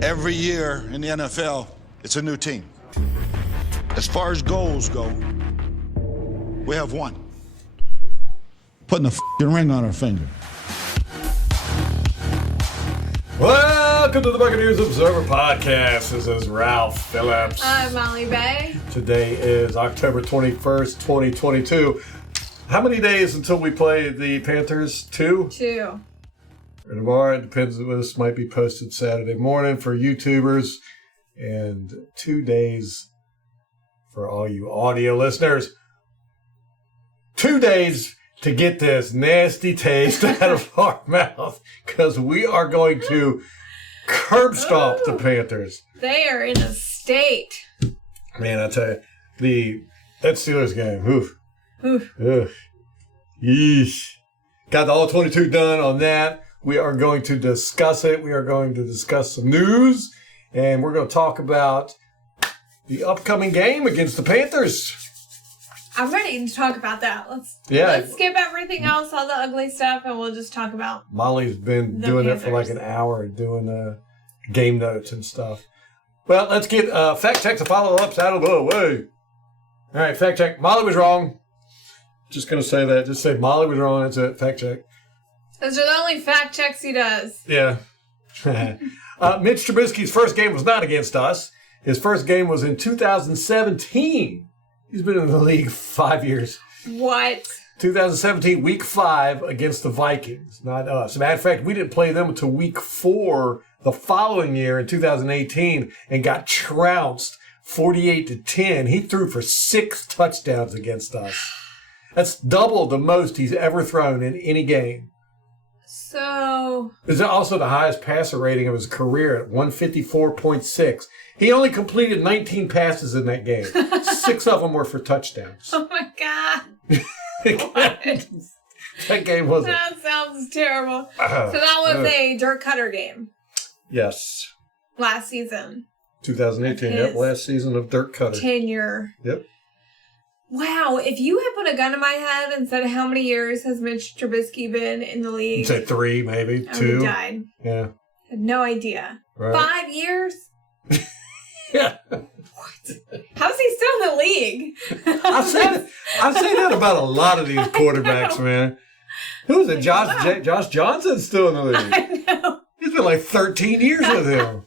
Every year in the NFL, it's a new team. As far as goals go, we have one. Putting a f***ing ring on our finger. Welcome to the Buccaneers Observer Podcast. This is Ralph Phillips. I'm Molly Bay. Today is October 21st, 2022. How many days until we play the Panthers? 2? 2. Or tomorrow, it depends. This might be posted Saturday morning for YouTubers. And 2 days for all you audio listeners. 2 days to get this nasty taste out of our mouth, because we are going to curb stomp the Panthers. They are in a state. Man, I tell you, that Steelers game, oof. Oof. Yeesh. Got the All-22 done on that. We are going to discuss it. We are going to discuss some news, and we're going to talk about the upcoming game against the Panthers. I'm ready to talk about that. Let's skip everything else, all the ugly stuff, and we'll just talk about Molly's been doing Panthers. it for like an hour, doing game notes and stuff. Well, let's get fact checks and follow-ups out of the way. All right, fact check. Molly was wrong. Just going to say that. Just say Molly was wrong. That's it. Fact check. Those are the only fact checks he does. Yeah. Mitch Trubisky's first game was not against us. His first game was in 2017. He's been in the league 5 years. What? 2017, week 5 against the Vikings, not us. As a matter of fact, we didn't play them until week 4 the following year in 2018 and got trounced 48-10. He threw for 6 touchdowns against us. That's double the most he's ever thrown in any game. So... It's also the highest passer rating of his career at 154.6. He only completed 19 passes in that game. 6 of them were for touchdowns. Oh, my God. That game wasn't. That sounds terrible. So that was a dirt cutter game. Yes. Last season. 2018. Yep, last season of dirt cutter. Tenure. Yep. Wow, if you had put a gun to my head and said how many years has Mitch Trubisky been in the league? Say 3, maybe. I 2. would have died. Yeah. I had no idea. Right. 5 years? Yeah. What? How's he still in the league? I've said that about a lot of these quarterbacks, man. Who is it? Josh Johnson's still in the league. I know. He's been like 13 years with him.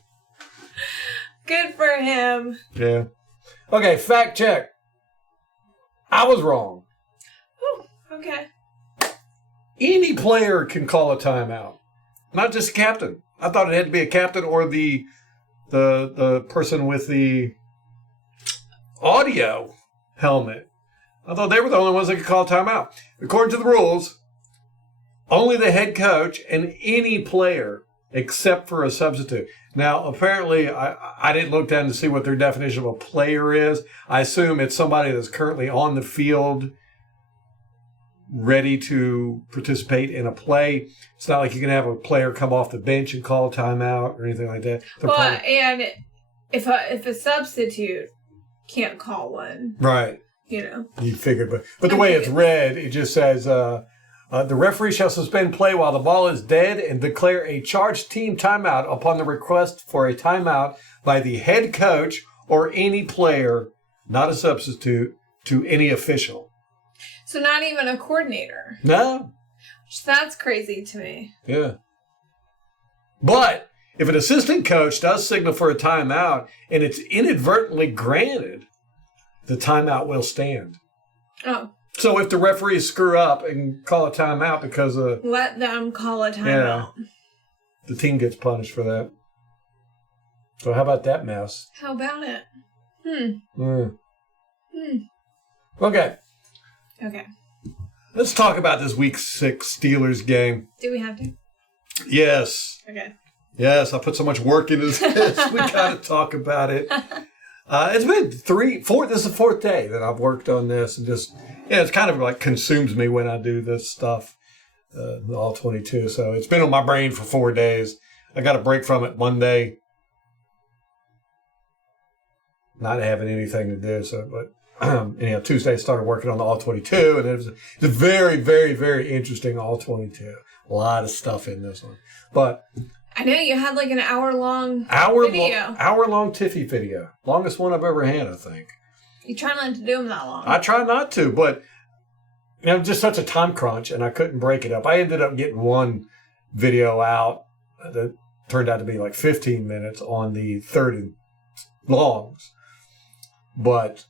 Good for him. Yeah. Okay, fact check. I was wrong. Oh, okay. Any player can call a timeout, not just a captain. I thought it had to be a captain or the person with the audio helmet. I thought they were the only ones that could call a timeout. According to the rules, only the head coach and any player except for a substitute. Now, apparently, I didn't look down to see what their definition of a player is. I assume it's somebody that's currently on the field ready to participate in a play. It's not like you can have a player come off the bench and call a timeout or anything like that. And if a substitute can't call one, right? You know, you figured, but the way it's read, it just says the referee shall suspend play while the ball is dead and declare a charged team timeout upon the request for a timeout by the head coach or any player, not a substitute, to any official. So not even a coordinator. No. That's crazy to me. Yeah. But if an assistant coach does signal for a timeout and it's inadvertently granted, the timeout will stand. Oh. So if the referees screw up and call a timeout because of... Let them call a timeout. Yeah. The team gets punished for that. So how about that mess? How about it? Okay. Okay. Let's talk about this Week 6 Steelers game. Do we have to? Yes. Okay. Yes, I put so much work into this. We got to talk about it. It's been 4. This is the 4th day that I've worked on this, and just it's kind of like consumes me when I do this stuff, the All-22. So it's been on my brain for 4 days. I got a break from it Monday. Not having anything to do, so but anyhow, Tuesday I started working on the All-22, and it was a very, very, very interesting All-22. A lot of stuff in this one, but I know you had like an hour-long video. Hour-long Tiffy video. Longest one I've ever had, I think. You try not to do them that long. I try not to, but just such a time crunch, and I couldn't break it up. I ended up getting one video out that turned out to be like 15 minutes on the 30 longs. But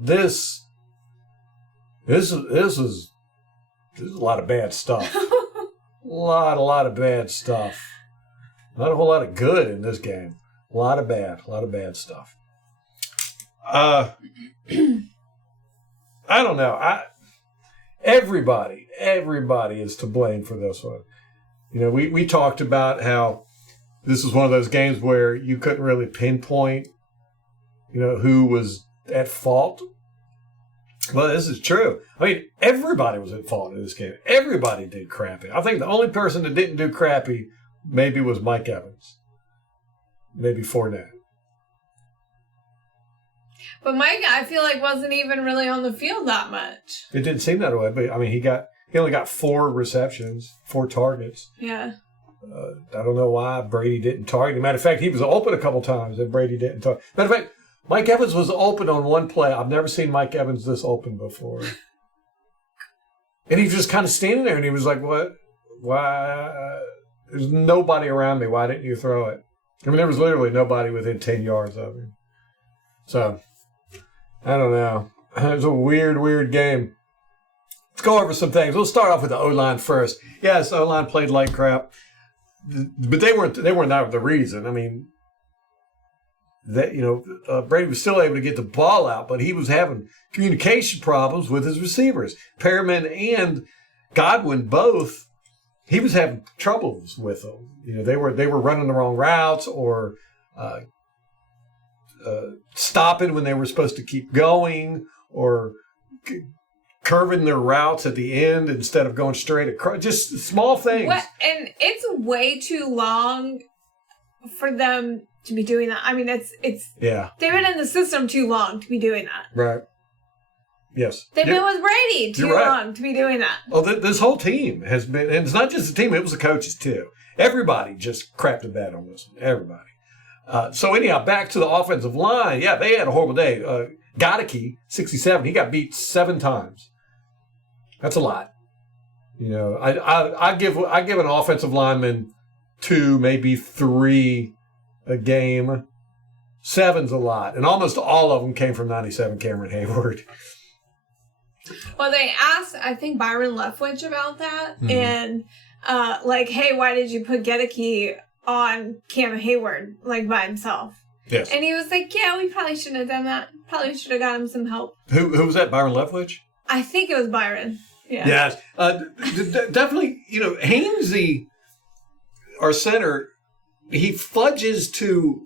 this is a lot of bad stuff. A lot of bad stuff. Not a whole lot of good in this game. A lot of bad stuff. I don't know. Everybody is to blame for this one. We talked about how this was one of those games where you couldn't really pinpoint, who was at fault. Well, this is true. I mean, everybody was at fault in this game. Everybody did crappy. I think the only person that didn't do crappy maybe was Mike Evans. Maybe Fournette. But Mike, I feel like wasn't even really on the field that much. It didn't seem that way, but I mean, he only got 4 receptions, 4 targets. Yeah. I don't know why Brady didn't target him. Matter of fact, he was open a couple times and Brady didn't target. Matter of fact, Mike Evans was open on one play. I've never seen Mike Evans this open before. And he was just kind of standing there, and he was like, what? Why? There's nobody around me. Why didn't you throw it? I mean, there was literally nobody within 10 yards of him. So, I don't know. It was a weird game. Let's go over some things. We'll start off with the O-line first. Yes, O-line played like crap. But they weren't not the reason. I mean, Brady was still able to get the ball out, but he was having communication problems with his receivers. Perriman and Godwin both, he was having troubles with them. They were running the wrong routes or stopping when they were supposed to keep going or curving their routes at the end instead of going straight across. Just small things. And it's way too long for them to be doing that. I mean, it's yeah. They've been in the system too long to be doing that. Right. Yes. They've been with Brady too long to be doing that. Oh, this whole team has been, and it's not just the team, it was the coaches too. Everybody just crapped the bed on this one. Everybody. So anyhow, back to the offensive line. Yeah, they had a horrible day. Godeke, 67, he got beat 7 times. That's a lot. I give an offensive lineman 2, maybe 3 a game. 7's a lot. And almost all of them came from 97 Cameron Hayward. Well, they asked, I think, Byron Leftwich about that. Mm-hmm. And, hey, why did you put Gedeke on Cam Hayward, by himself? Yes. And he was like, yeah, we probably shouldn't have done that. Probably should have got him some help. Who was that, Byron Leftwich? I think it was Byron. Yeah. Yes. Definitely, Hainsey, our center, he fudges to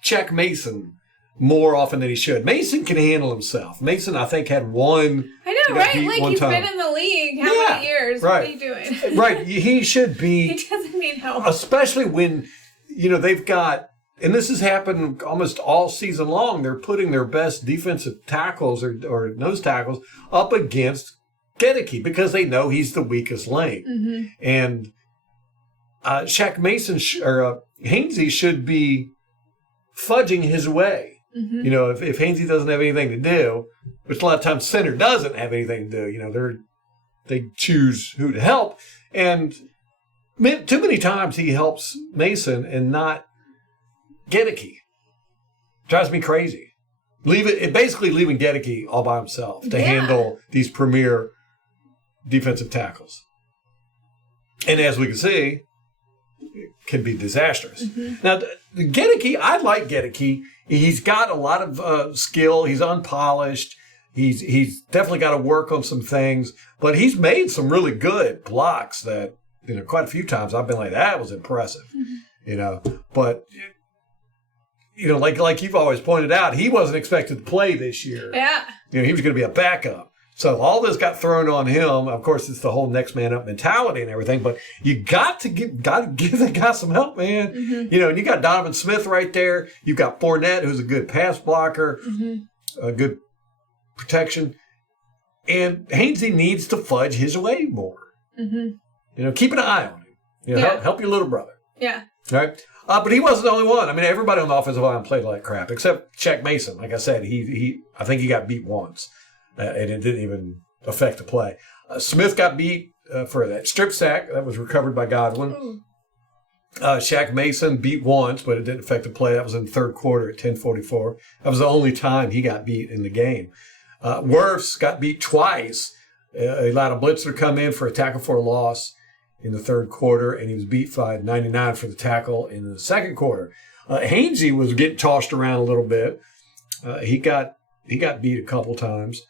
check Mason more often than he should. Mason can handle himself. Mason, I think, had one. I know, right? He's been in the league how many years? Right. What are you doing? Right. He should be. He doesn't need help. Especially when, they've got, and this has happened almost all season long, they're putting their best defensive tackles or nose tackles up against Gedeke because they know he's the weakest link. Mm-hmm. And Shaq Mason Hainsey should be fudging his way. Mm-hmm. If Hainsey doesn't have anything to do, which a lot of times center doesn't have anything to do, they choose who to help. And too many times he helps Mason and not Gedeke. Drives me crazy. Basically leaving Gedeke all by himself to handle these premier defensive tackles. And as we can see, it can be disastrous. Mm-hmm. Now, Gedeke, I like Gedeke. He's got a lot of skill. He's unpolished. He's definitely got to work on some things. But he's made some really good blocks that, quite a few times I've been like, that was impressive. Mm-hmm. But, like you've always pointed out, he wasn't expected to play this year. Yeah. He was going to be a backup. So all this got thrown on him. Of course, it's the whole next man up mentality and everything. But you got to give that guy some help, man. Mm-hmm. And you got Donovan Smith right there. You've got Fournette, who's a good pass blocker, a good protection. And Hainsey needs to fudge his way more. Mm-hmm. Keep an eye on him. Help your little brother. Yeah. Right? But he wasn't the only one. I mean, everybody on the offensive line played like crap, except Shaq Mason. Like I said, I think he got beat once, and it didn't even affect the play. Smith got beat for that strip sack that was recovered by Godwin. Shaq Mason beat once, but it didn't affect the play. That was in the third quarter at 10:44. That was the only time he got beat in the game. Wirfs got beat twice. He allowed a blitzer to come in for a tackle for a loss in the third quarter, and he was beat by 99 for the tackle in the second quarter. Hainsey was getting tossed around a little bit. He got beat a couple times.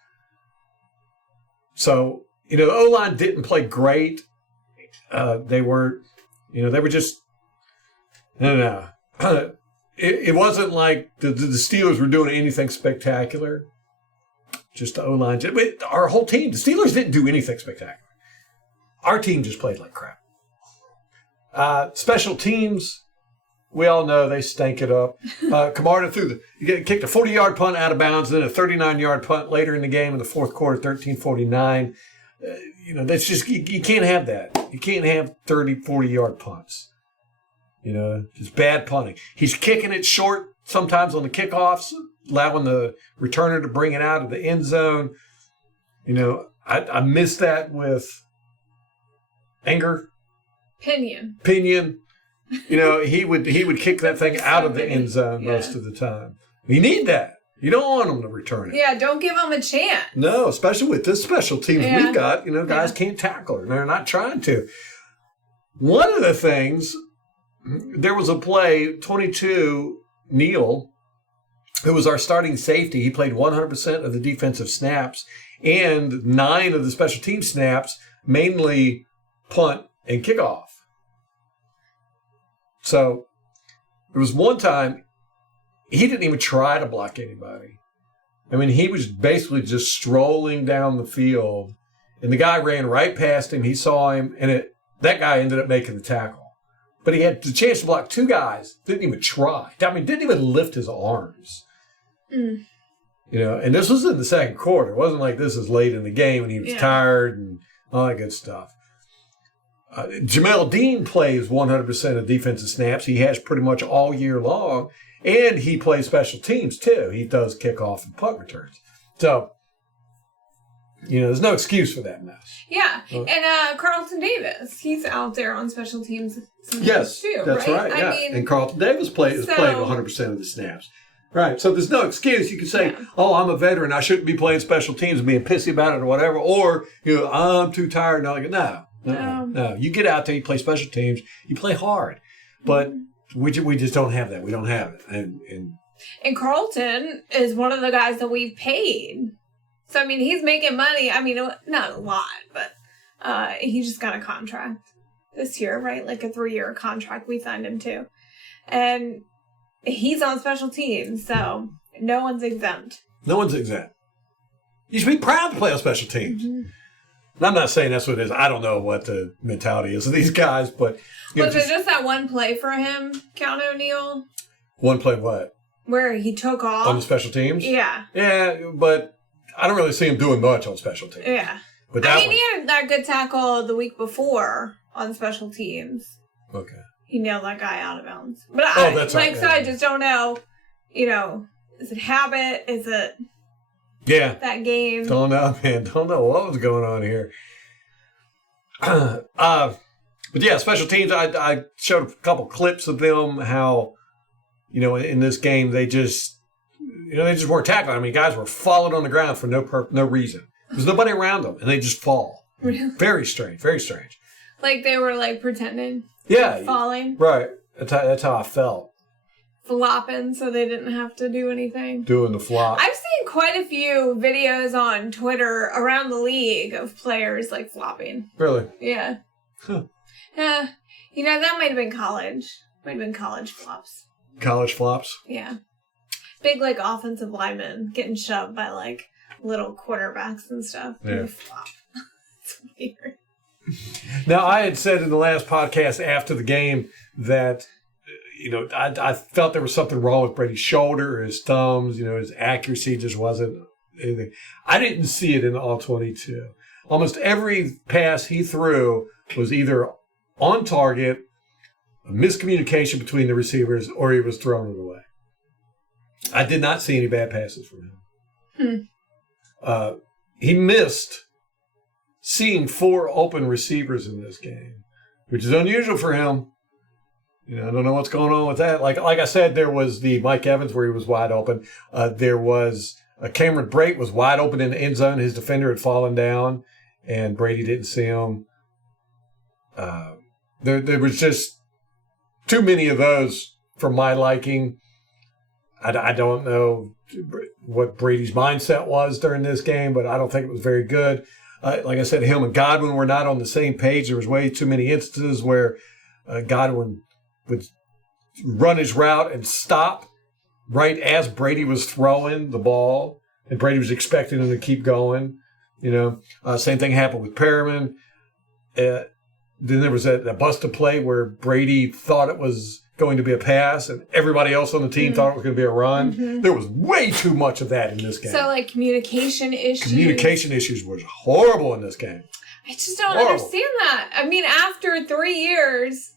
So, the O-line didn't play great. They were just, no. It wasn't like the Steelers were doing anything spectacular. Just the O-line. Our whole team, the Steelers didn't do anything spectacular. Our team just played like crap. Special teams, we all know they stank it up. Camarda kicked a 40-yard punt out of bounds, then a 39-yard punt later in the game in the fourth quarter, 13:49. That's just, you can't have that. You can't have 30, 40-yard punts. Just bad punting. He's kicking it short sometimes on the kickoffs, allowing the returner to bring it out of the end zone. I miss that with Pinion. He would kick that thing out of the end zone most of the time. You need that. You don't want them to return it. Yeah, don't give them a chance. No, especially with this special teams we've got. Guys can't tackle it. They're not trying to. One of the things, there was a play, 22, Neal, who was our starting safety. He played 100% of the defensive snaps and 9 of the special team snaps, mainly punt and kickoff. So there was one time he didn't even try to block anybody. I mean, he was basically just strolling down the field, and the guy ran right past him. He saw him, and that guy ended up making the tackle. But he had the chance to block 2 guys, didn't even try. I mean, didn't even lift his arms. And this was in the second quarter. It wasn't like this is late in the game and he was tired and all that good stuff. Jamel Dean plays 100% of defensive snaps. He has pretty much all year long. And he plays special teams, too. He does kickoff and punt returns. So, there's no excuse for that mess. Yeah. And Carlton Davis, he's out there on special teams yes, too, that's right. Yeah. And Carlton Davis has played 100% of the snaps. Right. So there's no excuse. You can say, I'm a veteran. I shouldn't be playing special teams and being pissy about it or whatever. Or, I'm too tired. No. You get out there, you play special teams, you play hard. But we just don't have that. We don't have it. And Carlton is one of the guys that we've paid. So, I mean, he's making money. I mean, not a lot, but he just got a contract this year, right? Like a 3-year contract we signed him to. And he's on special teams, so no one's exempt. No one's exempt. You should be proud to play on special teams. And I'm not saying that's what it is. I don't know what the mentality is of these guys, but... Was it just that one play for him, Count O'Neill? One play what? Where he took off? On the special teams? Yeah. Yeah, but I don't really see him doing much on special teams. Yeah. But he had that good tackle the week before on special teams. Okay. He nailed that guy out of bounds. But that's right. So I just don't know, is it habit? Is it that game? Don't know, man. Don't know what was going on here. But yeah, special teams, I showed a couple clips of them, how, in this game, they just weren't tackling. I mean, guys were falling on the ground for no reason. There's nobody around them, and they just fall. Really? Very strange, very strange. Like they were, pretending. Yeah. Falling. Right. That's how I felt. Flopping, so they didn't have to do anything. Doing the flop. I've seen quite a few videos on Twitter around the league of players, flopping. Really? Yeah. Huh. Yeah. That might have been college. Might have been college flops. College flops? Yeah. Big, offensive linemen getting shoved by, little quarterbacks and stuff. Yeah. Flop. It's weird. Now, I had said in the last podcast after the game that, I felt there was something wrong with Brady's shoulder or his thumbs. His accuracy just wasn't anything. I didn't see it in all 22. Almost every pass he threw was either on target a miscommunication between the receivers or he was throwing it away. I did not see any bad passes from him. He missed seeing 4 open receivers in this game, which is unusual for him. I don't know what's going on with that. Like I said, there was the Mike Evans where he was wide open. There was Cameron Brate was wide open in the end zone. His defender had fallen down, and Brady didn't see him. There was just too many of those for my liking. I don't know what Brady's mindset was during this game, but I don't think it was very good. Like I said, him and Godwin were not on the same page. There was way too many instances where Godwin would run his route and stop right as Brady was throwing the ball, and Brady was expecting him to keep going. Same thing happened with Perriman. Then there was a busted play where Brady thought it was going to be a pass, and everybody else on the team thought it was going to be a run. Mm-hmm. There was way too much of that in this game. So, communication issues. Communication issues was horrible in this game. I just don't understand that. I mean, after 3 years,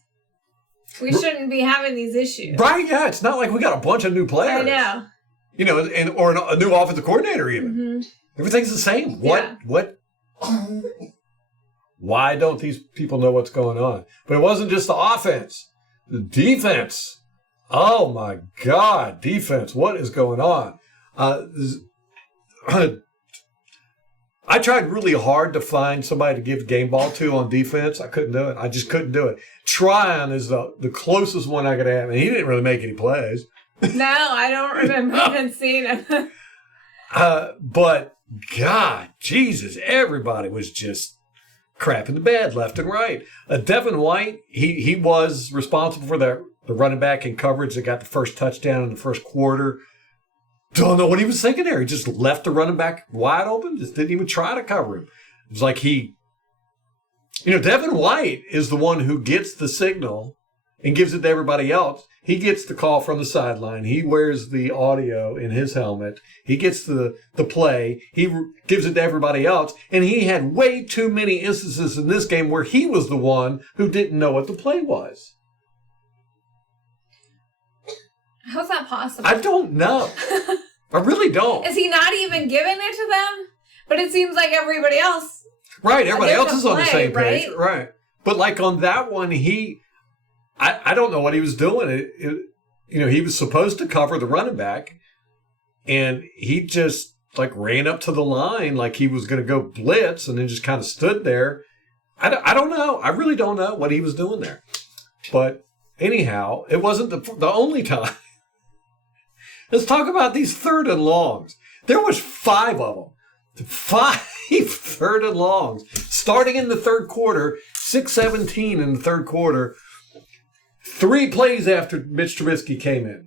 we shouldn't be having these issues. Right, yeah. It's not like we got a bunch of new players. I know. Or a new offensive coordinator even. Mm-hmm. Everything's the same. What? Why don't these people know what's going on? But it wasn't just the offense. The defense. Oh, my God. Defense. What is going on? I tried really hard to find somebody to give game ball to on defense. I couldn't do it. I just couldn't do it. Tryon is the closest one I could have, and he didn't really make any plays. No, I don't remember even seeing him. But, God, Jesus, everybody was just crap in the bed left and right. Devin White, he was responsible for the running back in coverage that got the first touchdown in the first quarter. Don't know what he was thinking there. He just left the running back wide open, just didn't even try to cover him. It was like Devin White is the one who gets the signal and gives it to everybody else. He gets the call from the sideline. He wears the audio in his helmet. He gets the play. He gives it to everybody else. And he had way too many instances in this game where he was the one who didn't know what the play was. How's that possible? I don't know. I really don't. Is he not even giving it to them? But it seems like everybody else. Right, everybody else is on the same page. Right. But on that one, I don't know what he was doing. He was supposed to cover the running back, and he just ran up to the line like he was going to go blitz, and then just kind of stood there. I don't know. I really don't know what he was doing there. But anyhow, it wasn't the only time. Let's talk about these 3rd and longs. There was 5 of them. 5 3rd and longs. Starting in the third quarter, 6:17 in the third quarter. 3 plays after Mitch Trubisky came in.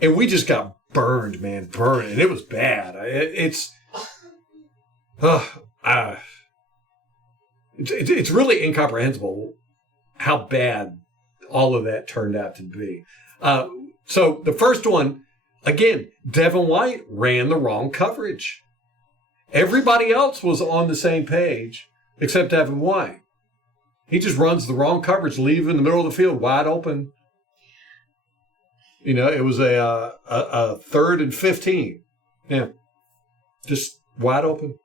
And we just got burned, man. Burned. And it was bad. It's really incomprehensible how bad all of that turned out to be. So the first one, again, Devin White ran the wrong coverage. Everybody else was on the same page except Devin White. He just runs the wrong coverage, leave in the middle of the field, wide open. It was a 3rd and 15. Yeah, just wide open.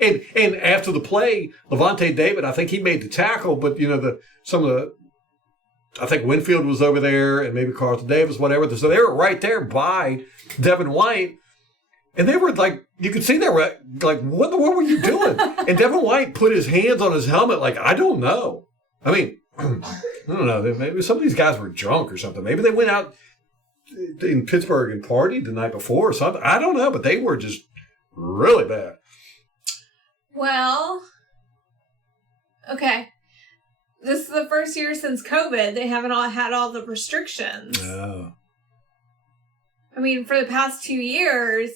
and after the play, Levante David, I think he made the tackle, but I think Winfield was over there, and maybe Carlton Davis, whatever. So they were right there by Devin White. And they were you could see they were what in the world were you doing? And Devin White put his hands on his helmet I don't know. I mean, I don't know. Maybe some of these guys were drunk or something. Maybe they went out in Pittsburgh and partied the night before or something. I don't know, but they were just really bad. Well, okay. This is the first year since COVID. They haven't had all the restrictions. Oh. I mean, for the past 2 years,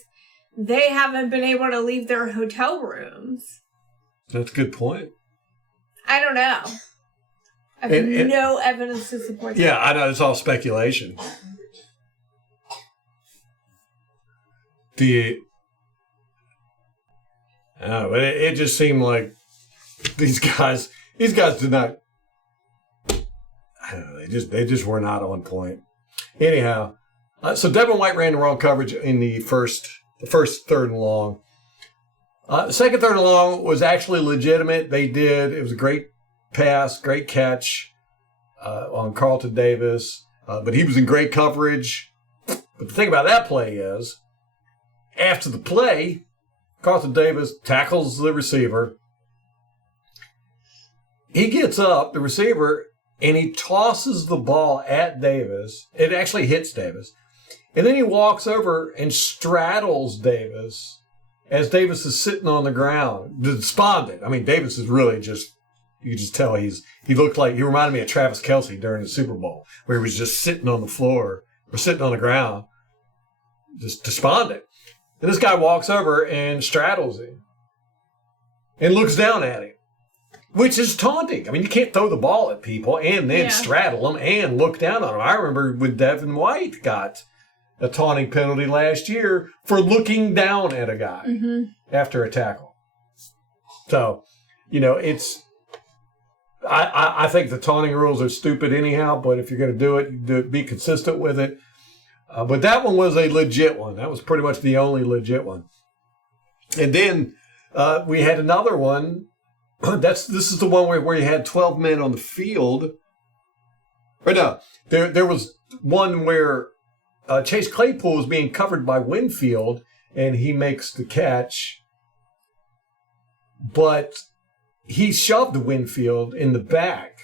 they haven't been able to leave their hotel rooms. That's a good point. I don't know. I have no evidence to support that. Yeah, I know. It's all speculation. But it just seemed like these guys, These guys did not. I don't know. They just were not on point. Anyhow, so Devin White ran the wrong coverage in the first third and long. The second third and long was actually legitimate. It was a great pass, great catch on Carlton Davis, but he was in great coverage. But the thing about that play is, after the play, Carlton Davis tackles the receiver. He gets up, the receiver, and he tosses the ball at Davis. It actually hits Davis. And then he walks over and straddles Davis as Davis is sitting on the ground, despondent. I mean, Davis is really just, you can just tell he reminded me of Travis Kelce during the Super Bowl, where he was just sitting on the floor or sitting on the ground, just despondent. And this guy walks over and straddles him and looks down at him, which is taunting. I mean, you can't throw the ball at people and then straddle them and look down on them. I remember when Devin White got a taunting penalty last year for looking down at a guy after a tackle. So, I think the taunting rules are stupid anyhow, but if you're going to do it, be consistent with it. But that one was a legit one. That was pretty much the only legit one. And then we had another one. This is the one where you had 12 men on the field. Or no, there was one where Chase Claypool was being covered by Winfield, and he makes the catch. But he shoved Winfield in the back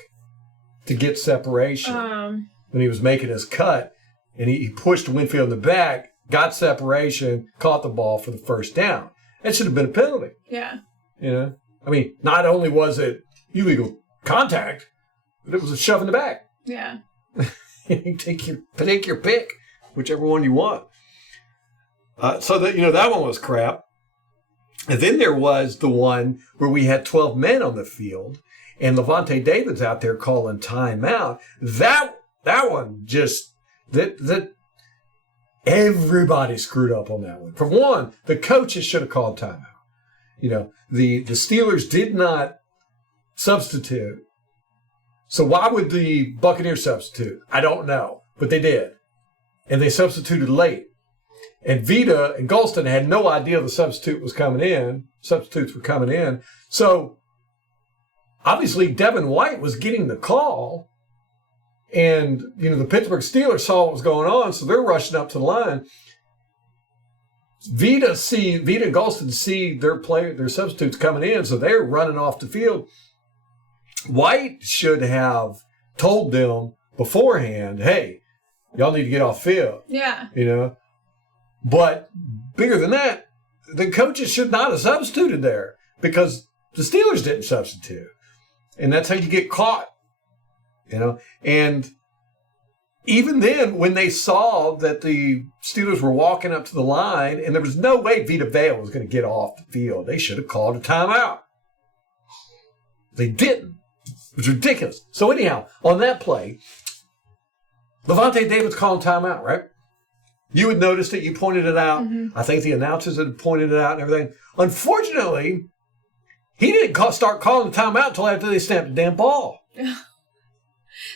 to get separation when he was making his cut. And he pushed Winfield in the back, got separation, caught the ball for the first down. That should have been a penalty. Yeah. I mean, not only was it illegal contact, but it was a shove in the back. Yeah. Take your pick, whichever one you want. So that one was crap. And then there was the one where we had 12 men on the field, and Levante David's out there calling timeout. That one just that everybody screwed up on that one. For one, the coaches should have called timeout. The Steelers did not substitute. So why would the Buccaneers substitute? I don't know, but they did. And they substituted late. And Vita and Golston had no idea the substitutes were coming in. So obviously Devin White was getting the call. And, the Pittsburgh Steelers saw what was going on, so they're rushing up to the line. Vita and Golston see their substitutes coming in, so they're running off the field. White should have told them beforehand, hey, y'all need to get off field. Yeah. But bigger than that, the coaches should not have substituted there because the Steelers didn't substitute. And that's how you get caught. And even then, when they saw that the Steelers were walking up to the line and there was no way Vita Vea was going to get off the field, they should have called a timeout. They didn't. It was ridiculous. So anyhow, on that play, Levante David's calling timeout, right? You had noticed it. You pointed it out. Mm-hmm. I think the announcers had pointed it out and everything. Unfortunately, he didn't start calling the timeout until after they snapped the damn ball.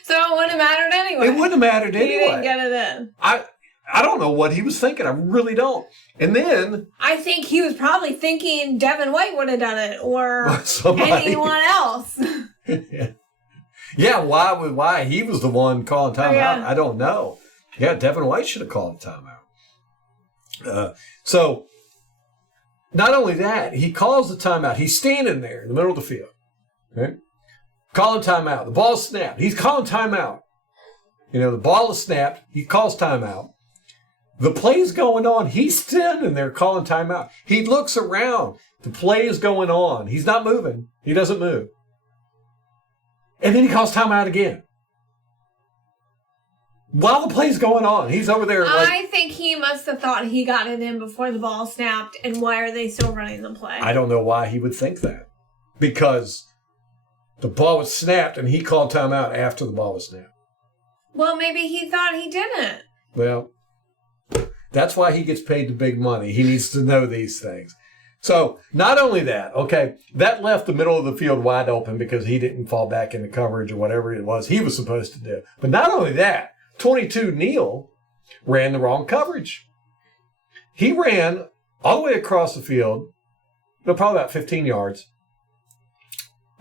So it wouldn't have mattered anyway. It wouldn't have mattered anyway. He didn't get it in. I don't know what he was thinking. I really don't. And then I think he was probably thinking Devin White would have done it or anyone else. Yeah, why he was the one calling timeout? Yeah. I don't know. Yeah, Devin White should have called a timeout. So not only that, he calls the timeout. He's standing there in the middle of the field. Right? Calling timeout. The ball's snapped. He's calling timeout. The ball is snapped. He calls timeout. The play's going on. He's standing there calling timeout. He looks around. The play is going on. He's not moving. He doesn't move. And then he calls timeout again. While the play's going on, he's over there. I think he must have thought he got it in before the ball snapped, and why are they still running the play? I don't know why he would think that. Because the ball was snapped, and he called timeout after the ball was snapped. Well, maybe he thought he didn't. Well, that's why he gets paid the big money. He needs to know these things. So not only that, okay, that left the middle of the field wide open because he didn't fall back into coverage or whatever it was he was supposed to do. But not only that, 22 Neal ran the wrong coverage. He ran all the way across the field, probably about 15 yards,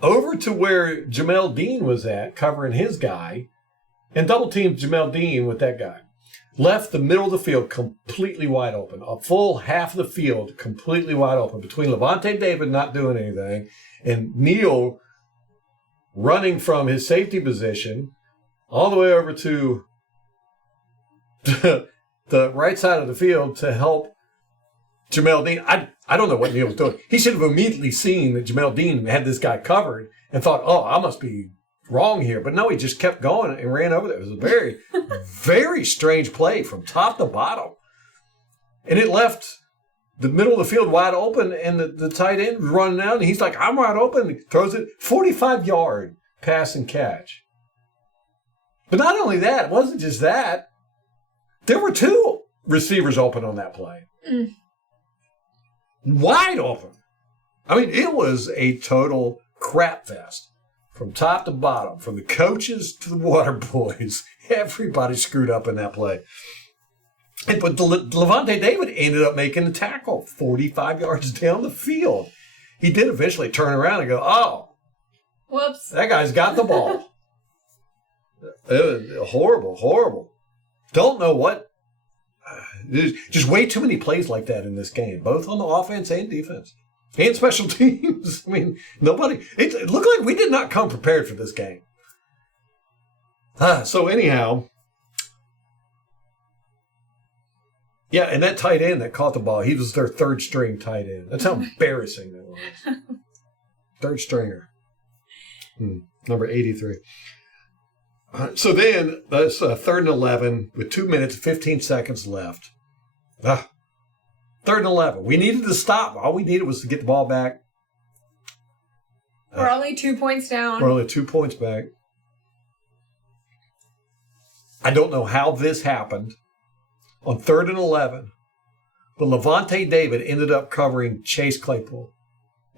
over to where Jamel Dean was at, covering his guy, and double-teamed Jamel Dean with that guy. Left the middle of the field completely wide open. A full half of the field completely wide open between Levante David not doing anything and Neal running from his safety position all the way over to the right side of the field to help Jamel Dean. I don't know what Neal was doing. He should have immediately seen that Jamel Dean had this guy covered and thought, oh, I must be wrong here. But no, he just kept going and ran over there. It was a very, very strange play from top to bottom. And it left the middle of the field wide open, and the tight end was running out, and he's like, I'm wide open. He throws it 45-yard pass and catch. But not only that, it wasn't just that. There were two receivers open on that play. Wide open. I mean, it was a total crap fest. From top to bottom, from the coaches to the water boys, everybody screwed up in that play. But Levante David ended up making the tackle 45 yards down the field. He did eventually turn around and go, oh, whoops, that guy's got the ball. It was horrible, horrible. Don't know what. There's just way too many plays like that in this game, both on the offense and defense. And special teams. I mean, it looked like we did not come prepared for this game. So anyhow, yeah, and that tight end that caught the ball, he was their third string tight end. That's how embarrassing that was. Third stringer. Number 83. So then, that's 3rd and 11 with 2 minutes and 15 seconds left. 3rd and 11. We needed to stop. All we needed was to get the ball back. We're only 2 points down. We're only 2 points back. I don't know how this happened on 3rd and 11, but Levante David ended up covering Chase Claypool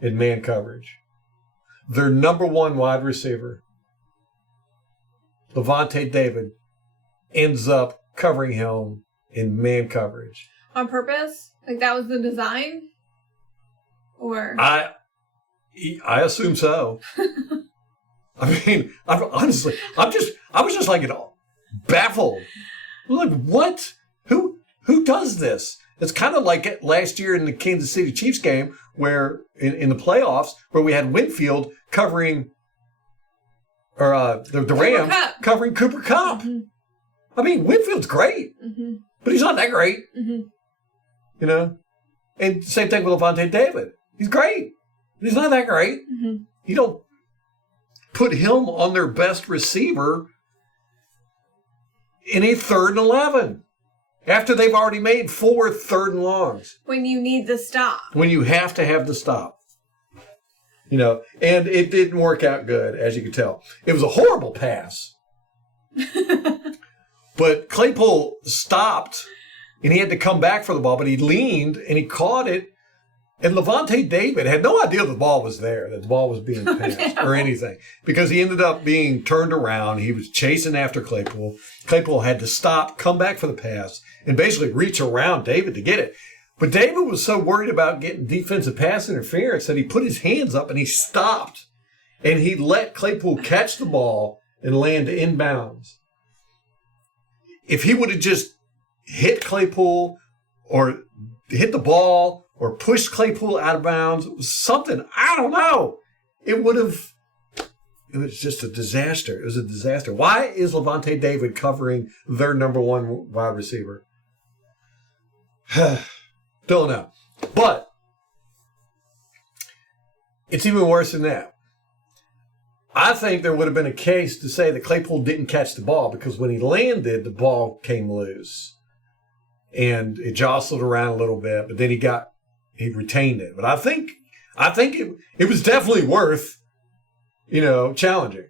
in man coverage. Their number one wide receiver, Levante David, ends up covering him in man coverage. On purpose? Like that was the design? Or I assume so. I mean, I was just like baffled. Like, what? Who does this? It's kind of like last year in the Kansas City Chiefs game where in the playoffs where we had Winfield covering the Rams covering Cooper Kupp. Mm-hmm. I mean, Winfield's great, but he's not that great. Mm-hmm. You know? And same thing with Levante David. He's great, but he's not that great. Mm-hmm. You don't put him on their best receiver in a 3rd and 11 after they've already made 4 3rd and longs. When you need the stop. When you have to have the stop. You know, and it didn't work out good, as you can tell. It was a horrible pass. But Claypool stopped, and he had to come back for the ball, but he leaned, and he caught it. And Levante David had no idea the ball was there, that the ball was being passed or anything, because he ended up being turned around. He was chasing after Claypool. Claypool had to stop, come back for the pass, and basically reach around David to get it. But David was so worried about getting defensive pass interference that he put his hands up and he stopped. And he let Claypool catch the ball and land inbounds. If he would have just hit Claypool or hit the ball or pushed Claypool out of bounds, something, I don't know. It was just a disaster. It was a disaster. Why is Levante David covering their number one wide receiver? Don't know. But it's even worse than that. I think there would have been a case to say that Claypool didn't catch the ball because when he landed, the ball came loose. And it jostled around a little bit, but then he retained it. But I think it was definitely worth, challenging.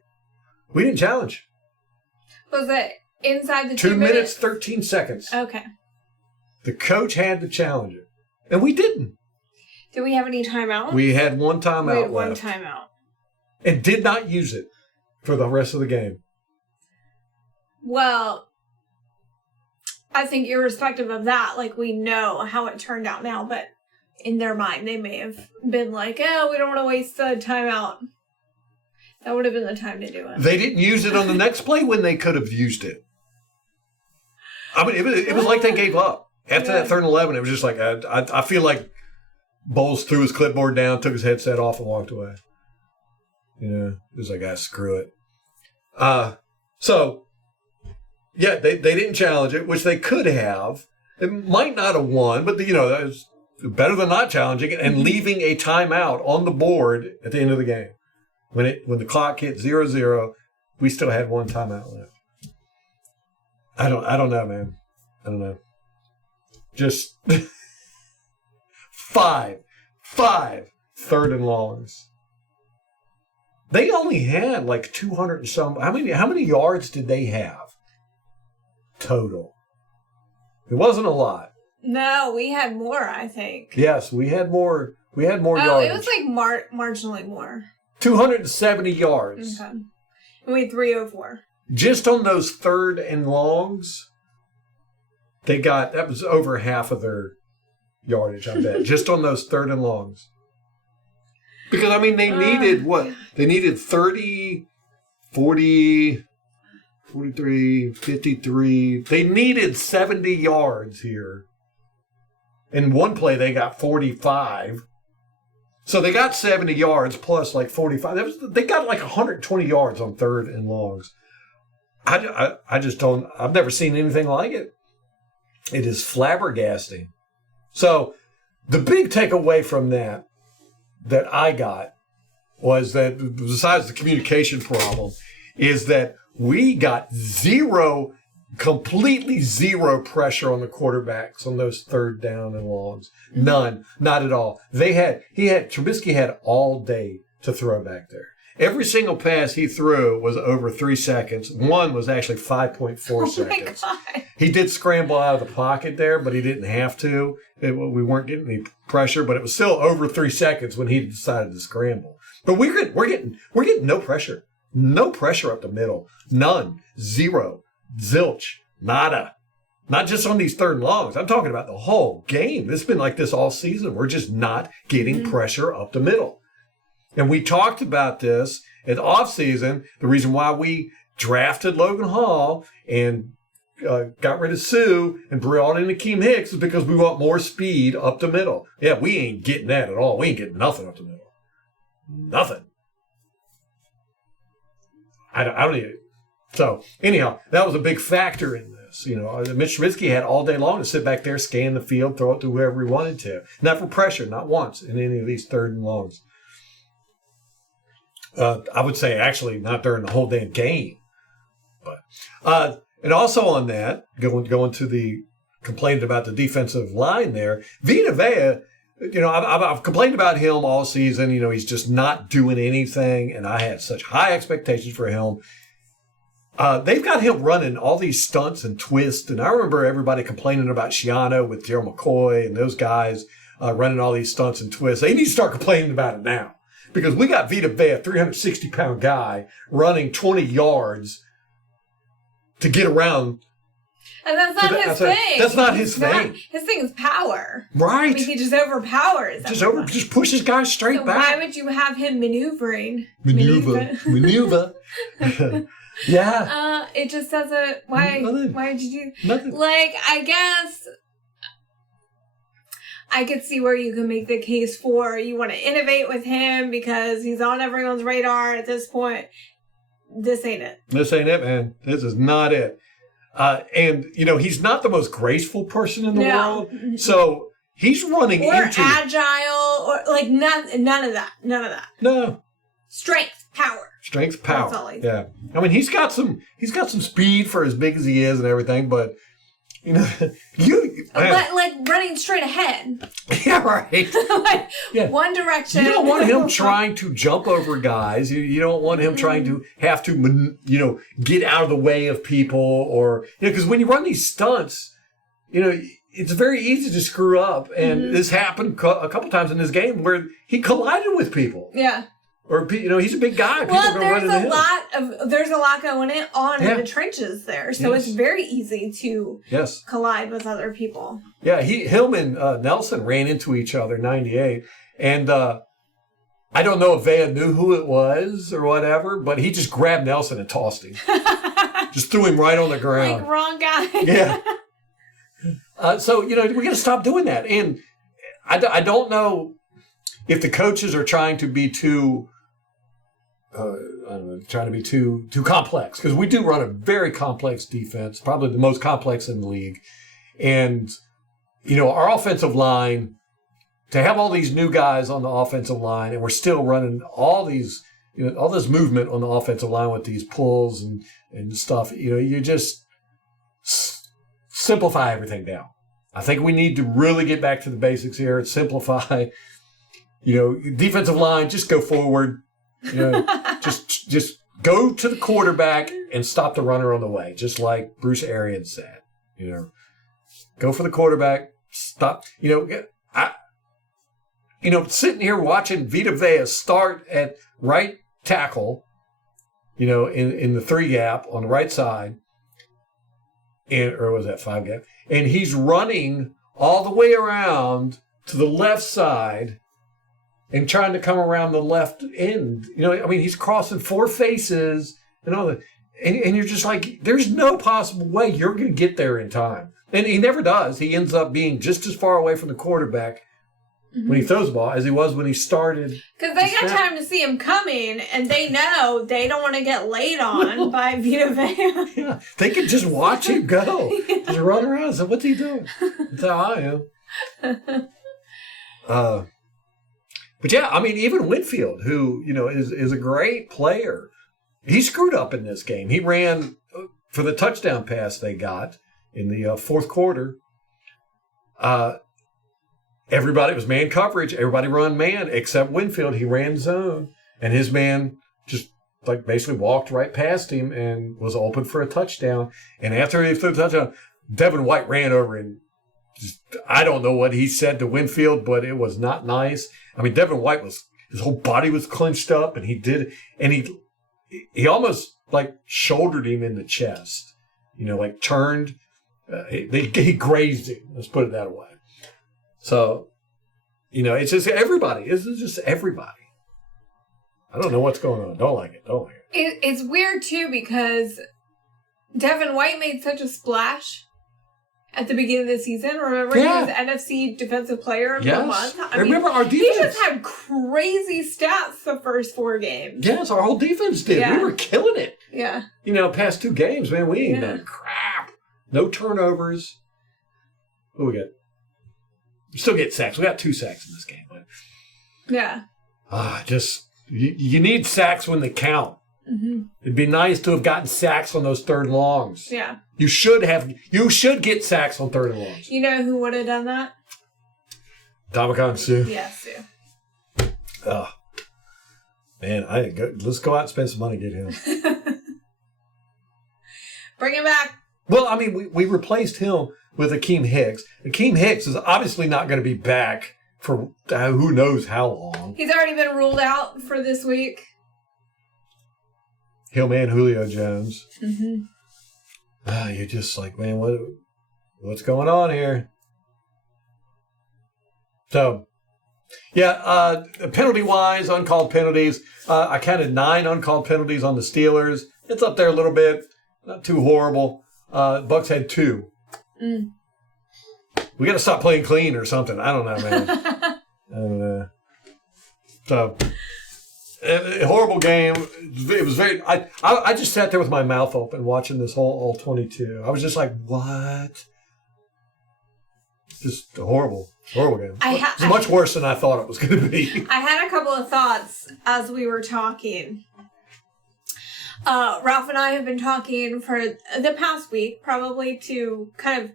We didn't challenge. Was it inside the 2 minutes, 13 seconds. Okay. The coach had to challenge it. And we didn't. Did we have any timeouts? We had one timeout We had one left. timeout. And did not use it for the rest of the game. Well, I think irrespective of that, like, we know how it turned out now, but in their mind, they may have been like, we don't want to waste the timeout. That would have been the time to do it. They didn't use it on the next play when they could have used it. I mean, it was like they gave up. After that 3rd and 11, it was just like, I feel like Bowles threw his clipboard down, took his headset off, and walked away. It was like, screw it. So, yeah, they didn't challenge it, which they could have. It might not have won, but, that was better than not challenging it and leaving a timeout on the board at the end of the game. When the clock hit 0-0, we still had one timeout left. I don't know, man. I don't know. Just 5 3rd and longs. They only had like 200 and some. How many yards did they have total? It wasn't a lot. No, we had more, I think. Yes, we had more. We had more yards. Oh, it was like marginally more. 270 yards. Okay. And we had 304. Just on those 3rd and longs, that was over half of their yardage, I bet. Just on those 3rd and longs. Because, I mean, they needed what? They needed 30, 40, 43, 53. They needed 70 yards here. In one play, they got 45. So they got 70 yards plus like 45. They got like 120 yards on 3rd and longs. I just don't. I've never seen anything like it. It is flabbergasting. So the big takeaway from that I got was that, besides the communication problem, is that we got completely zero pressure on the quarterbacks on those 3rd down and longs. None, not at all. Trubisky had all day to throw back there. Every single pass he threw was over 3 seconds. One was actually 5.4 seconds. My God. He did scramble out of the pocket there, but he didn't have to. We weren't getting any pressure, but it was still over 3 seconds when he decided to scramble. But we're getting no pressure. No pressure up the middle. None. Zero. Zilch. Nada. Not just on these 3rd and longs. I'm talking about the whole game. It's been like this all season. We're just not getting pressure up the middle. And we talked about this in the offseason, the reason why we drafted Logan Hall and got rid of Sue and brought in Akeem Hicks is because we want more speed up the middle. Yeah, we ain't getting that at all. We ain't getting nothing up the middle. Nothing. I don't even. So, anyhow, that was a big factor in this. Mitch Trubisky had all day long to sit back there, scan the field, throw it to whoever he wanted to. Not for pressure, not once in any of these 3rd and longs. I would say actually not during the whole damn game. But and also on that, going to the complaint about the defensive line there, Vita Vea, I've complained about him all season. He's just not doing anything, and I had such high expectations for him. They've got him running all these stunts and twists, and I remember everybody complaining about Shiano with Gerald McCoy and those guys running all these stunts and twists. They need to start complaining about it now. Because we got Vita Vea, a 360-pound guy, running 20 yards to get around. And that's not his thing. That's not his thing. His thing is power. Right. I mean, he just overpowers. Just pushes guys straight back. Why would you have him maneuvering? Maneuver. Yeah. It just doesn't. Why did you do? Nothing. Like, I guess I could see where you can make the case for you want to innovate with him because he's on everyone's radar at this point. This ain't it. This ain't it, man. This is not it. And, he's not the most graceful person in the world. So he's running or into... agile, or like none of that. None of that. No. Strength, power. Strength, power. That's all he's yeah. I mean, he's got some speed for as big as he is and everything, but... like running straight ahead. Yeah, right. Like, yeah. One direction. You don't want him trying to jump over guys. You don't want him trying to have to, get out of the way of people or, because when you run these stunts, it's very easy to screw up. And this happened a couple times in this game where he collided with people. Yeah. Or, he's a big guy. People are going to run into him. There's a lot going on in the trenches there. So it's very easy to collide with other people. Yeah, him and Nelson ran into each other in 98. And I don't know if Vea knew who it was or whatever, but he just grabbed Nelson and tossed him. Just threw him right on the ground. Like, wrong guy. Yeah. So, we got to stop doing that. And I don't know if the coaches are trying to be too too complex, because we do run a very complex defense, probably the most complex in the league. And, our offensive line, to have all these new guys on the offensive line, and we're still running all these, all this movement on the offensive line with these pulls and stuff, you just simplify everything down. I think we need to really get back to the basics here and simplify. Defensive line, just go forward. Just go to the quarterback and stop the runner on the way, just like Bruce Arians said. Go for the quarterback, stop. Sitting here watching Vita Vea start at right tackle, in the 3 gap on the right side, or was that 5 gap? And he's running all the way around to the left side and trying to come around the left end. He's crossing 4 faces and all that. And you're just like, there's no possible way you're going to get there in time. And he never does. He ends up being just as far away from the quarterback when he throws the ball as he was when he started. Because they got time to see him coming, and they know they don't want to get laid on by Vita Vea. Yeah, they could just watch him go. Just run around and say, what's he doing? That's how I am. But yeah, even Whitfield, who, is a great player, he screwed up in this game. He ran for the touchdown pass they got in the fourth quarter. Everybody was man coverage. Everybody run man except Winfield. He ran zone, and his man just basically walked right past him and was open for a touchdown. And after he threw the touchdown, Devin White ran over and I don't know what he said to Winfield, but it was not nice. Devin White his whole body was clenched up, and he almost shouldered him in the chest, turned. He grazed him. Let's put it that way. So, it's just everybody. It's just everybody. I don't know what's going on. Don't like it. It's weird, too, because Devin White made such a splash at the beginning of the season. Remember, he was NFC Defensive Player of the Month. Remember our defense? He just had crazy stats the first 4 games. Yes, our whole defense did. Yeah. We were killing it. Yeah. Past 2 games, man, we ain't done crap. No turnovers. What we got? We still get sacks. We got 2 sacks in this game. But you need sacks when they count. Mm-hmm. It'd be nice to have gotten sacks on those 3rd and longs. Yeah. You should get sacks on 3rd and longs. You know who would have done that? Domicon Sue. Yeah, Sue. Oh. Man, let's go out and spend some money to get him. Bring him back. Well, we replaced him with Akeem Hicks. Akeem Hicks is obviously not going to be back for who knows how long. He's already been ruled out for this week. Him and Julio Jones. Mm-hmm. You're just like, man, what's going on here? So, yeah, penalty-wise, uncalled penalties. I counted 9 uncalled penalties on the Steelers. It's up there a little bit. Not too horrible. Bucs had 2. Mm. We got to stop playing clean or something. I don't know, man. I don't know. So, horrible game. It was very. I just sat there with my mouth open watching this whole all 22. I was just like, what? Just a horrible game. It's much worse than I thought it was going to be. I had a couple of thoughts as we were talking. Ralph and I have been talking for the past week, probably to kind of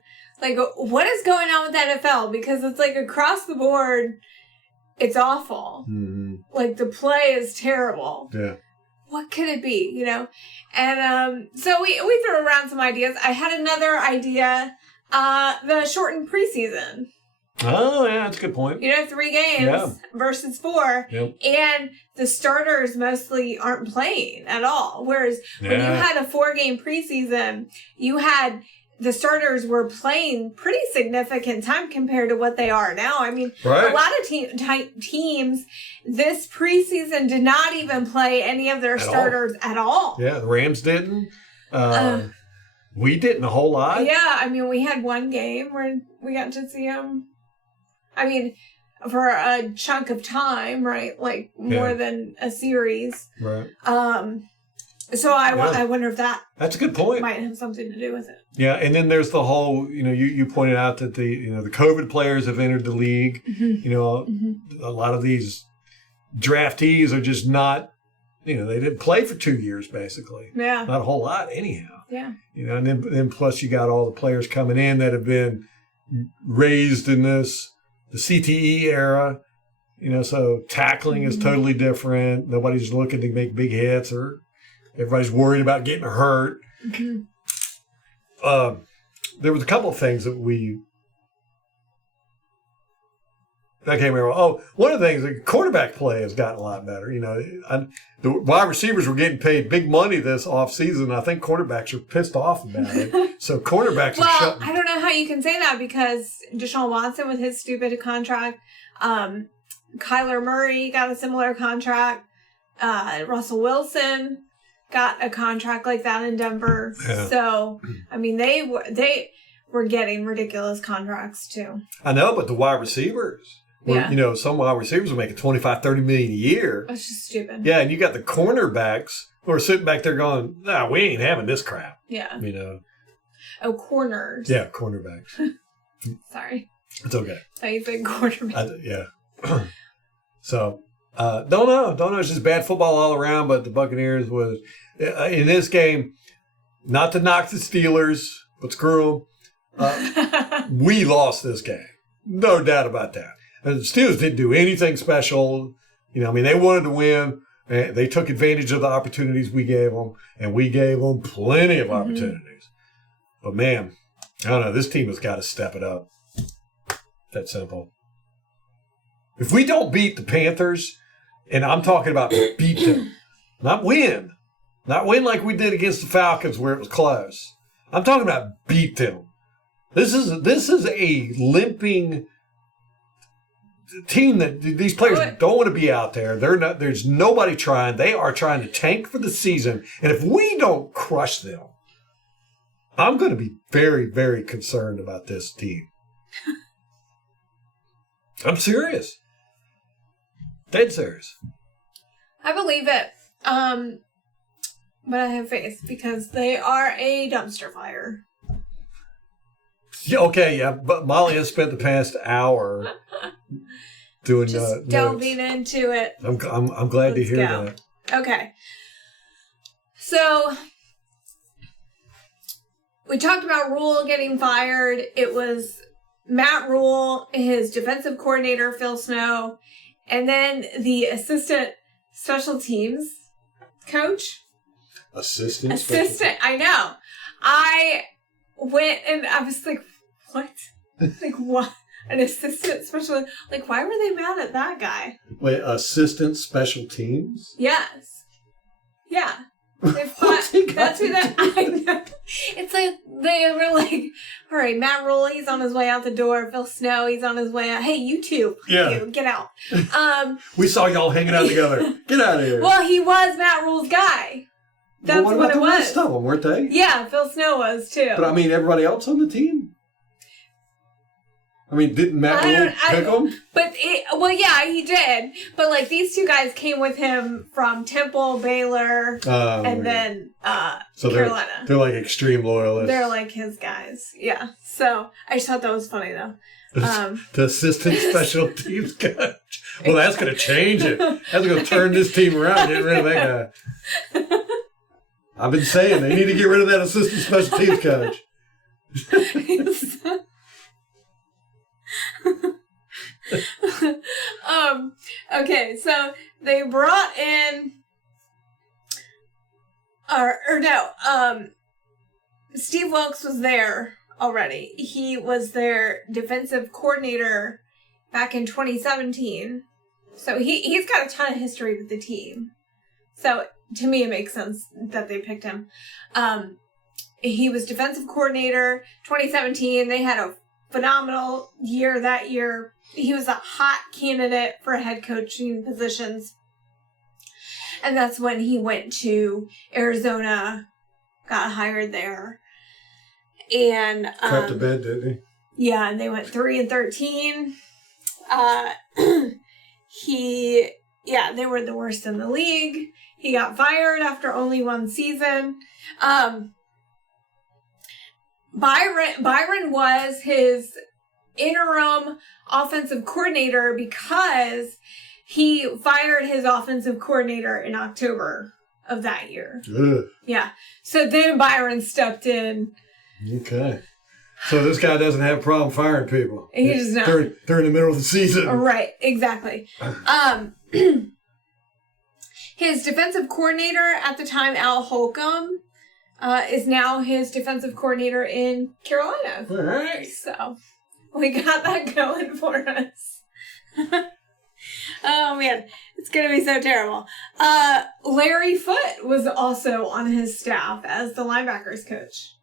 what is going on with the NFL? Because it's across the board, it's awful. Mm-hmm. The play is terrible. Yeah. What could it be? And so we threw around some ideas. I had another idea The shortened preseason. Oh, yeah, that's a good point. 3 games versus 4. Yep. And the starters mostly aren't playing at all. Whereas when you had a 4-game preseason, you had the starters were playing pretty significant time compared to what they are now. I mean, a lot of teams this preseason did not even play any of their starters at all. Yeah, the Rams didn't. We didn't a whole lot. Yeah, I mean, we had 1 game where we got to see them. I mean, for a chunk of time, right? Like more than a series. Right. So I wonder if that's a good point. Might have something to do with it. Yeah, and then there's the whole, you pointed out that the COVID players have entered the league. A lot of these draftees are just not, they didn't play for 2 years basically. Yeah. Not a whole lot anyhow. Yeah. And then plus you got all the players coming in that have been raised in the CTE era. So tackling is totally different. Nobody's looking to make big hits, or everybody's worried about getting hurt. There was a couple of things that I can't remember. Oh, one of the things, the quarterback play has gotten a lot better. The wide receivers were getting paid big money this offseason. I think quarterbacks are pissed off about it. So quarterbacks are shutting. I don't know how you can say that because Deshaun Watson with his stupid contract, Kyler Murray got a similar contract, Russell Wilson got a contract like that in Denver. Yeah. So, I mean, they were getting ridiculous contracts too. I know, but the wide receivers. Some wide receivers are making $25, $30 million a year. That's just stupid. Yeah, and you got the cornerbacks who are sitting back there going, "Nah, we ain't having this crap." Yeah. Oh, corners. Yeah, cornerbacks. Sorry. It's okay. So you said quarterback. Yeah. So, don't know. It's just bad football all around. But the Buccaneers was in this game. Not to knock the Steelers, but screw them. We lost this game, no doubt about that. And the Steelers didn't do anything special. They wanted to win. And they took advantage of the opportunities we gave them, and we gave them plenty of opportunities. But man, I don't know. This team has got to step it up. That simple. If we don't beat the Panthers, and I'm talking about beat them, not win like we did against the Falcons where it was close. I'm talking about beat them. This is a limping team that these players don't want to be out there. There's nobody trying. They are trying to tank for the season. And if we don't crush them, I'm going to be very, very concerned about this team. I'm serious. Dead serious. I believe it. But I have faith because they are a dumpster fire. Yeah, okay, yeah. But Molly has spent the past hour doing just delving into it. I'm glad to hear that. Okay. So we talked about Rule getting fired. It was Matt Rule, his defensive coordinator, Phil Snow, and then the assistant special teams coach. Assistant, I know. I went and I was like, what? Like, what? An assistant special... Like, why were they mad at that guy? Wait, assistant special teams? Yes. Yeah. That's who that... I know. It's like, they were like, all right, Matt Rule, he's on his way out the door. Phil Snow, he's on his way out. Hey, you two. Yeah. You, get out. We saw y'all hanging out together. Get out of here. Well, he was Matt Rule's guy. That's what it was. The rest of them, weren't they? Yeah, Phil Snow was too. But I mean, everybody else on the team? I mean, didn't Matt Rule pick them? But, yeah, he did. But, like, these two guys came with him from Temple, Baylor, and then Carolina. They're like extreme loyalists. They're like his guys. Yeah. So, I just thought that was funny, though. The assistant special teams coach. Well, that's going to change it. That's going to turn this team around, get rid of that guy. I've been saying they need to get rid of that assistant special teams coach. Okay, so they brought in Steve Wilks was there already. He was their defensive coordinator back in 2017. So he's got a ton of history with the team. So to me, it makes sense that they picked him. He was defensive coordinator 2017. They had a phenomenal year that year. He was a hot candidate for head coaching positions. And that's when he went to Arizona, got hired there. And Crap to bed, didn't he? yeah, and they went 3-13. They were the worst in the league. He got fired after only one season. Byron was his interim offensive coordinator because he fired his offensive coordinator in October of that year. Ugh. Yeah. So then Byron stepped in. Okay. So this guy doesn't have a problem firing people. He just not. During the middle of the season. Right, exactly. His defensive coordinator at the time, Al Holcomb, is now his defensive coordinator in Carolina. All right. So we got that going for us. Oh man, it's gonna be so terrible. Larry Foote was also on his staff as the linebackers coach,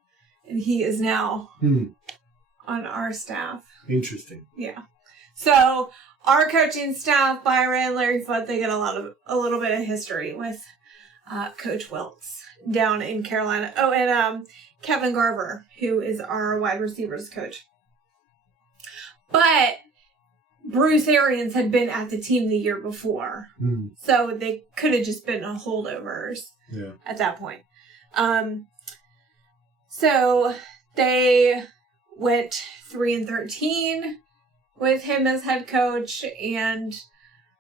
and he is now on our staff. Interesting. Yeah. So our coaching staff, Byron, Larry Foote, they get a little bit of history with Coach Wilks down in Carolina. Oh, and Kevin Garver, who is our wide receivers coach. But Bruce Arians had been at the team the year before. So they could have just been holdovers at that point. So they went 3-13 with him as head coach, and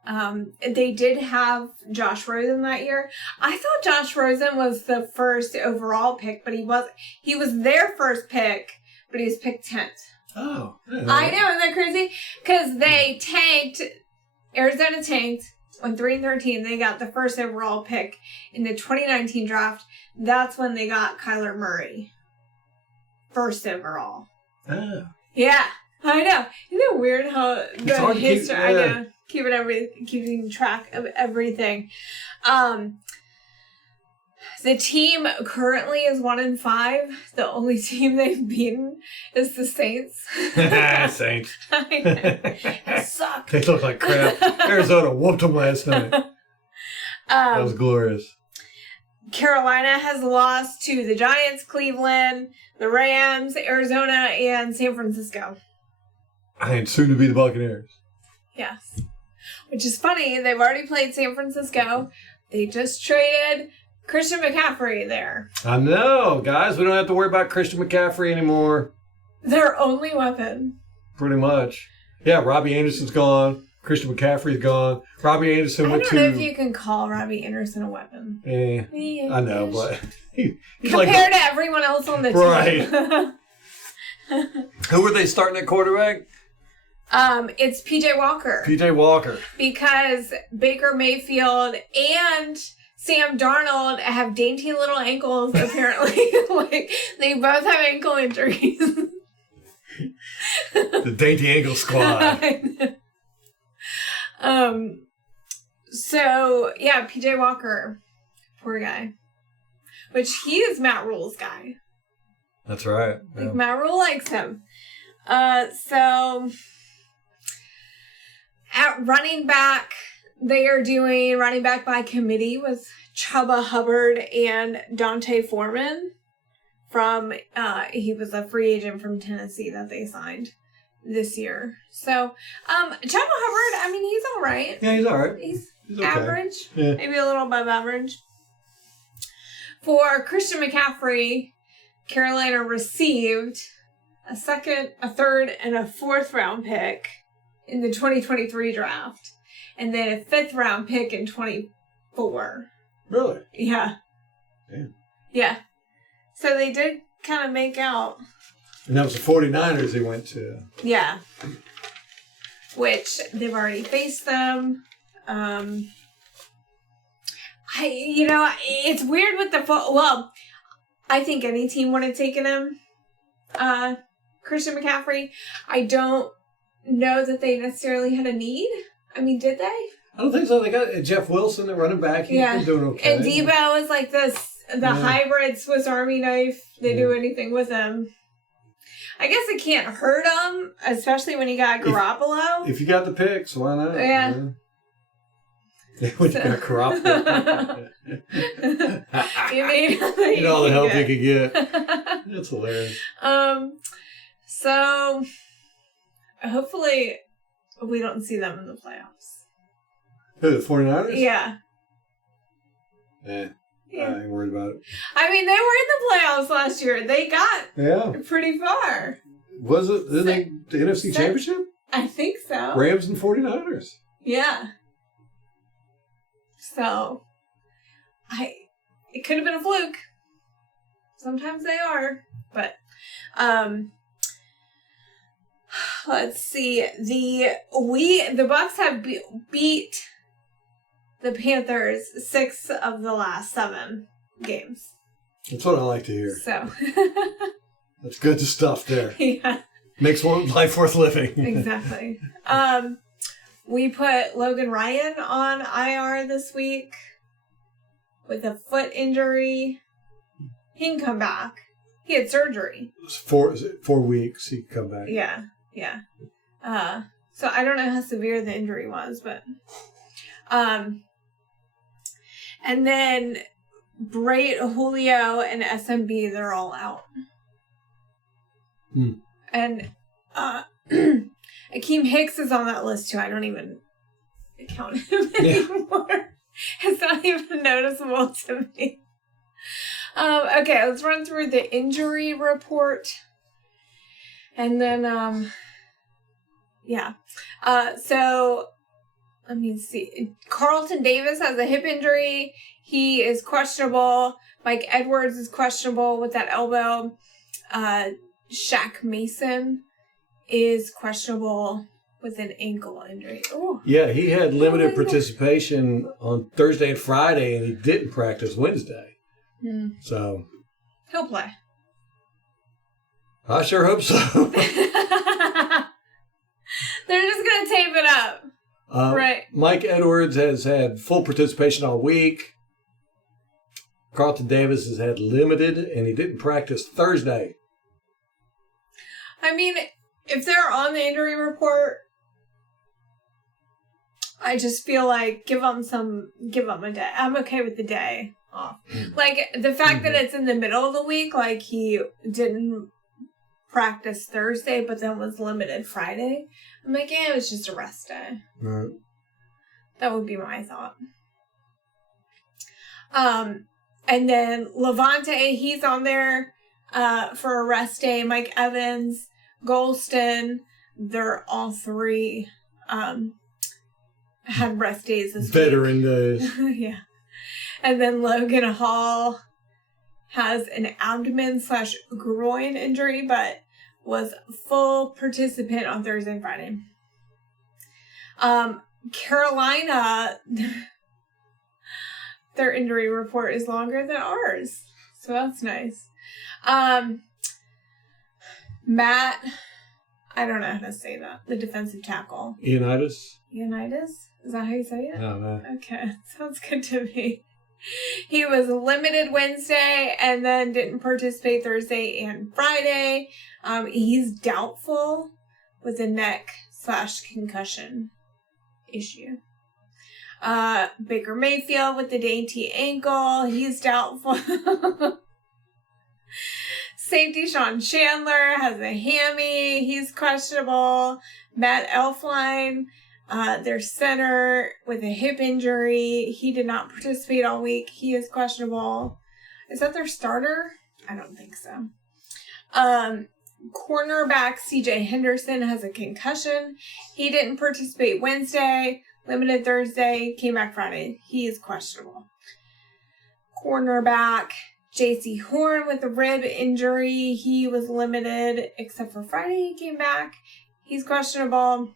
they did have Josh Rosen that year. I thought Josh Rosen was the first overall pick, but he wasn't. He was their first pick, but he was picked 10th. Oh. I know, isn't that crazy? Because they tanked, Arizona tanked, went 3-13. They got the first overall pick in the 2019 draft. That's when they got Kyler Murray. First overall. Oh. Yeah, I know. Isn't it weird how the history, I know, keeping track of everything. The team currently is 1-5. The only team they've beaten is the Saints. Saints. They suck. They look like crap. Arizona whooped them last night. That was glorious. Carolina has lost to the Giants, Cleveland, the Rams, Arizona, and San Francisco. And soon to be the Buccaneers. Yes. Which is funny. They've already played San Francisco. They just traded Christian McCaffrey there. I know, guys. We don't have to worry about Christian McCaffrey anymore. Their only weapon. Pretty much. Yeah, Robbie Anderson's gone. Christian McCaffrey's gone. Robbie Anderson went to... I don't know if you can call Robbie Anderson a weapon. I know, but... He's compared to everyone else on the team. Right. Who were they starting at quarterback? It's P.J. Walker. P.J. Walker. Because Baker Mayfield and Sam Darnold have dainty little ankles, apparently. Like, they both have ankle injuries. The dainty ankle squad. So, yeah, P.J. Walker. Poor guy. Which he is Matt Rule's guy. That's right. Like, Yeah. Matt Rule likes him. So, at running back, they are doing running back by committee with Chuba Hubbard and Dante Foreman from, he was a free agent from Tennessee that they signed this year. So, Chuba Hubbard, I mean, he's all right. Yeah, he's all right. He's okay. average. Yeah. Maybe a little above average. For Christian McCaffrey, Carolina received a second, a third, and a fourth round pick in the 2023 draft. And then a fifth round pick in 24. Really? Yeah. Damn. Yeah. So they did kind of make out. And that was the 49ers he went to. Yeah. Which they've already faced them. It's weird with the well, I think any team would have taken him. Christian McCaffrey. I don't know that they necessarily had a need. I mean, did they? I don't think so. They got Jeff Wilson, the running back. He's been doing okay. And Debo is like the hybrid Swiss Army knife. They do anything with him. I guess it can't hurt him, especially when you got Garoppolo. If you got the picks, why not? Yeah. When you got Garoppolo. you all the help you could get. That's hilarious. So hopefully we don't see them in the playoffs. Who, the 49ers? Yeah. Yeah. I ain't worried about it. I mean, they were in the playoffs last year. They got pretty far. Was it the NFC Championship? I think so. Rams and 49ers. Yeah. So, it could have been a fluke. Sometimes they are, but let's see. The Bucs have beat the Panthers 6 of the last 7 games. That's what I like to hear. So that's good stuff there. Yeah. Makes life worth living. Exactly. We put Logan Ryan on IR this week with a foot injury. He can come back. He had surgery. It was 4 weeks he could come back. Yeah. So I don't know how severe the injury was, but and then Brait, Julio, and SMB, they're all out. And Akeem Hicks is on that list too. I don't even count him anymore. It's not even noticeable to me. Okay, let's run through the injury report. And then, so let me see. Carlton Davis has a hip injury. He is questionable. Mike Edwards is questionable with that elbow. Shaq Mason is questionable with an ankle injury. Ooh. Yeah, he had limited participation on Thursday and Friday, and he didn't practice Wednesday. So he'll play. I sure hope so. They're just going to tape it up. Right. Mike Edwards has had full participation all week. Carlton Davis has had limited, and he didn't practice Thursday. I mean, if they're on the injury report, I just feel like give them a day. I'm okay with the day off. Like, the fact that it's in the middle of the week, like he didn't practice Thursday, but then was limited Friday. I'm like, it was just a rest day. Right. That would be my thought. And then Levante, he's on there for a rest day. Mike Evans, Golston, they're all 3 had rest days this Veteran week. days. Yeah. And then Logan Hall has an abdomen/groin injury, but was full participant on Thursday and Friday. Carolina, their injury report is longer than ours. So that's nice. Matt, I don't know how to say that. The defensive tackle. Ioannidis? Is that how you say it? I don't know. Okay. Sounds good to me. He was limited Wednesday and then didn't participate Thursday and Friday. He's doubtful with a neck/concussion issue. Baker Mayfield with the dainty ankle. He's doubtful. Safety Sean Chandler has a hammy. He's questionable. Matt Elfline, their center with a hip injury. He did not participate all week. He is questionable. Is that their starter? I don't think so. Cornerback CJ Henderson has a concussion. He didn't participate Wednesday. Limited Thursday. Came back Friday. He is questionable. Cornerback JC Horn with a rib injury. He was limited except for Friday. He came back. He's questionable.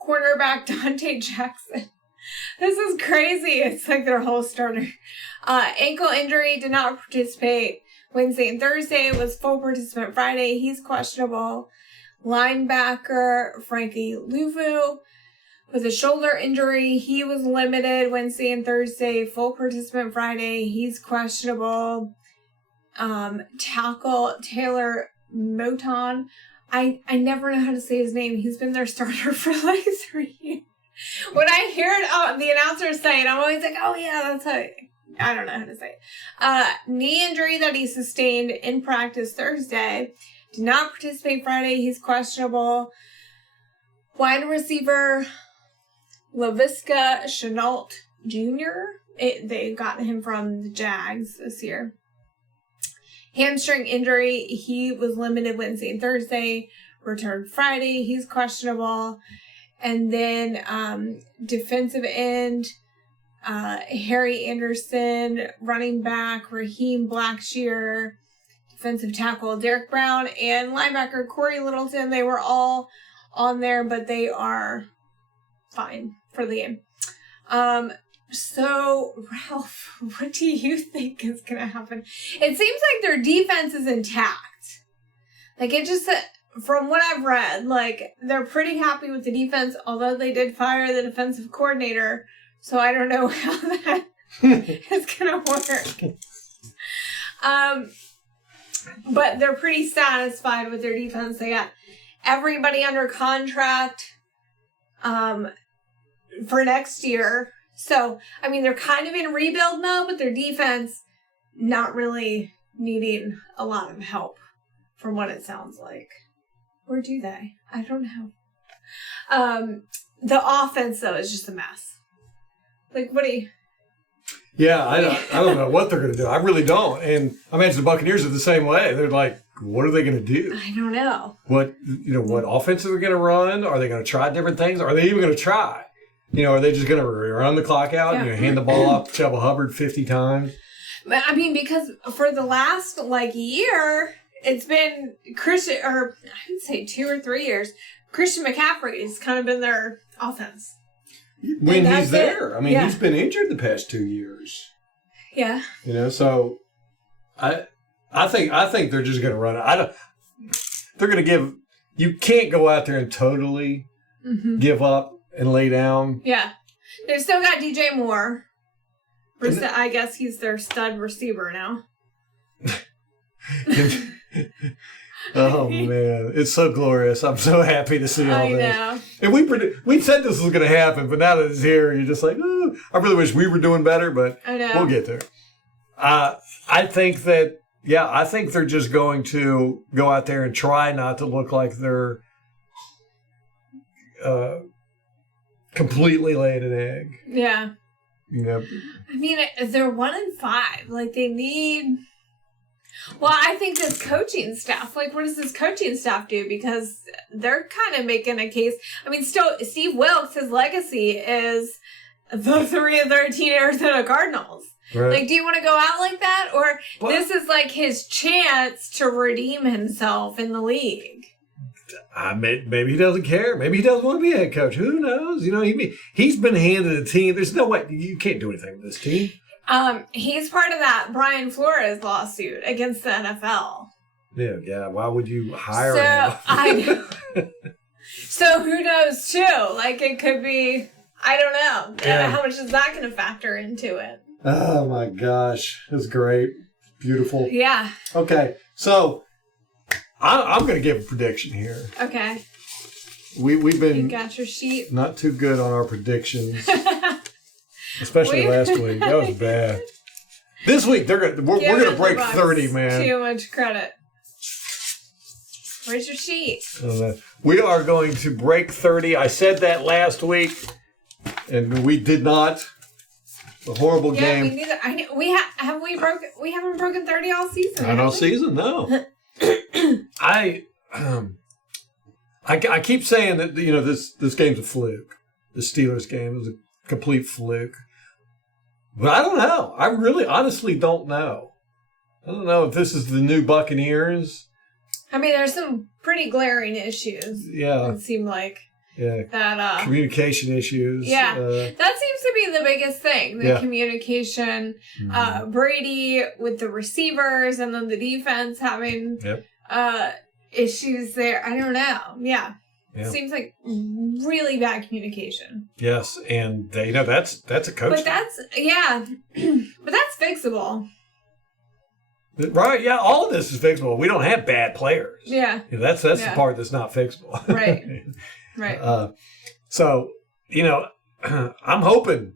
Cornerback Dante Jackson. This is crazy. It's like their whole starter. Ankle injury, did not participate. Wednesday and Thursday was full participant Friday. He's questionable. Linebacker Frankie Luvu with a shoulder injury. He was limited Wednesday and Thursday. Full participant Friday. He's questionable. Tackle Taylor Moton. I never know how to say his name. He's been their starter for like 3 years. When I hear it, the announcer say it, I'm always like, oh yeah, that's how. I don't know how to say it. Knee injury that he sustained in practice Thursday. Did not participate Friday. He's questionable. Wide receiver Laviska Chenault Jr. They got him from the Jags this year. Hamstring injury. He was limited Wednesday and Thursday. Returned Friday. He's questionable. And then defensive end Harry Anderson, running back Raheem Blackshear, defensive tackle Derek Brown, and linebacker Corey Littleton. They were all on there, but they are fine for the game. So, Ralph, what do you think is going to happen? It seems like their defense is intact. Like, it just, from what I've read, like, they're pretty happy with the defense, although they did fire the defensive coordinator. So I don't know how that is going to work. But they're pretty satisfied with their defense. They got everybody under contract for next year. So, I mean, they're kind of in rebuild mode, but their defense not really needing a lot of help from what it sounds like. Or do they? I don't know. The offense, though, is just a mess. Like, what do you... Yeah, I don't know what they're going to do. I really don't. And I imagine the Buccaneers are the same way. They're like, what are they going to do? I don't know. What offense are they going to run? Are they going to try different things? Are they even going to try? Are they just going to run the clock out and hand the ball off to Chuba Hubbard 50 times? But, I mean, because for the last, year, it's been Christian, or I would say 2 or 3 years, Christian McCaffrey has kind of been their offense. When he's there. I mean, he's been injured the past 2 years. Yeah. So I think they're just going to run it. They're going to give. You can't go out there and totally give up and lay down. Yeah. They've still got DJ Moore. I guess he's their stud receiver now. Oh man, it's so glorious! I'm so happy to see all this. I know. And we said this was going to happen, but now that it's here, you're just like, oh, I really wish we were doing better, but I know. We'll get there. I think they're just going to go out there and try not to look like they're completely laying an egg. Yeah. I mean, they're 1-5. Like, they need. Well, I think this coaching staff, what does this coaching staff do? Because they're kind of making a case. I mean, still, Steve Wilks, his legacy is the 3-13 Arizona Cardinals. Right. Do you want to go out like that? Or this is his chance to redeem himself in the league? Maybe he doesn't care. Maybe he doesn't want to be a head coach. Who knows? He's been handed a team. There's no way. You can't do anything with this team. He's part of that Brian Flores lawsuit against the NFL. Yeah. Why would you hire him? I know. So who knows too? It could be. I don't know. Yeah. How much is that going to factor into it? Oh my gosh, it's great, beautiful. Yeah. Okay, so I'm going to give a prediction here. Okay. We've been. You got your sheet. Not too good on our predictions. Especially last week. That was bad. This week, we're going to break 30, man. Too much credit. Where's your sheet? We are going to break 30. I said that last week, and we did not. A horrible game. Yeah, we neither. I know. We haven't broken 30 all season. Not all season, no. I keep saying that this game's a fluke. The Steelers game is a complete fluke. But I don't know. I really honestly don't know. I don't know if this is the new Buccaneers. I mean, there's some pretty glaring issues. Yeah. It seemed like. that communication issues. Yeah, that seems to be the biggest thing. The communication. Brady with the receivers, and then the defense having issues there. I don't know. Yeah. Seems like really bad communication. Yes, and that's a coach. But that's but that's fixable. Right? Yeah, all of this is fixable. We don't have bad players. Yeah. That's the part that's not fixable. Right. Right. So I'm hoping.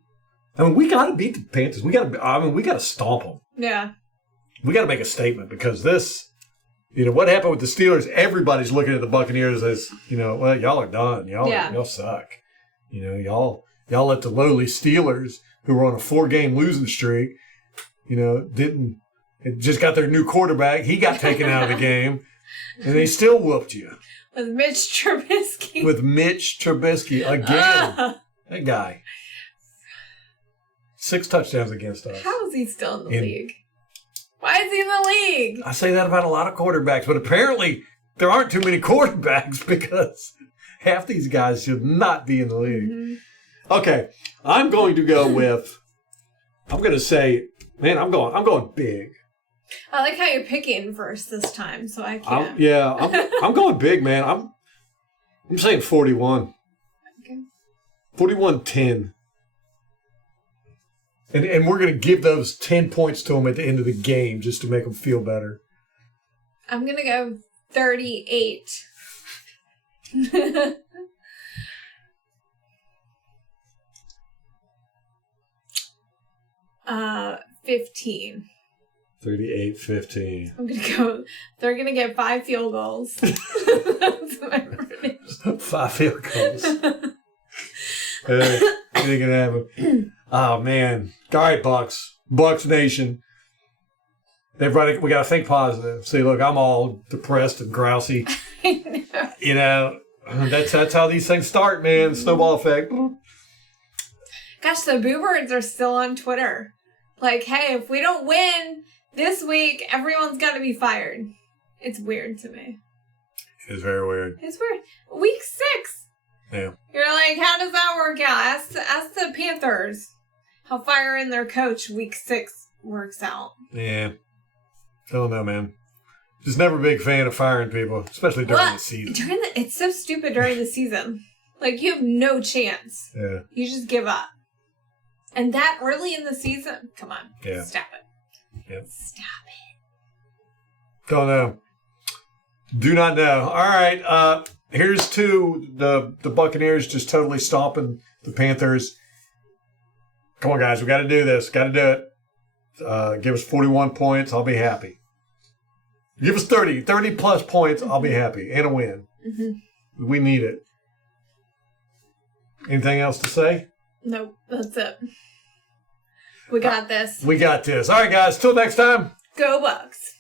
I mean, we got to beat the Panthers. We got to stomp them. Yeah. We got to make a statement because this. What happened with the Steelers? Everybody's looking at the Buccaneers as, well, y'all are done. Y'all suck. Y'all let the lowly Steelers, who were on a 4-game losing streak, just got their new quarterback. He got taken out of the game, and they still whooped you. With Mitch Trubisky. Again. That guy. 6 touchdowns against us. How is he still in the league? Why is he in the league? I say that about a lot of quarterbacks, but apparently there aren't too many quarterbacks because half these guys should not be in the league. Mm-hmm. Okay, I'm going to say, man, I'm going big. I like how you're picking first this time, so I can't. I'm going big, man. I'm saying 41. Okay. 41-10. And we're going to give those 10 points to them at the end of the game just to make them feel better. I'm going to go 38. 15. 38-15. I'm going to go. They're going to get 5 field goals. That's my prediction. 5 field goals. Hey, ain't going to happen. Oh, man. All right, Bucs Nation. Everybody, we got to think positive. See, look, I'm all depressed and grousy. I know. That's how these things start, man. Snowball effect. Gosh, the Boo Birds are still on Twitter. Like, hey, if we don't win this week, everyone's got to be fired. It's weird to me. It's very weird. It's weird. Week 6. Yeah. You're like, how does that work out? Ask the Panthers how firing their coach week 6 works out. Yeah. Don't know, man. Just never a big fan of firing people, especially during the season. It's so stupid during the season. Like, you have no chance. Yeah. You just give up. And that early in the season? Come on. Yeah. Stop it. Yep. Stop it. Don't know. Do not know. All right. Here's to the Buccaneers just totally stomping the Panthers. Come on, guys. We got to do this. Got to do it. Give us 41 points. I'll be happy. Give us 30 plus points. I'll be happy. And a win. Mm-hmm. We need it. Anything else to say? Nope. That's it. We got this. We got this. All right, guys. Till next time. Go Bucs.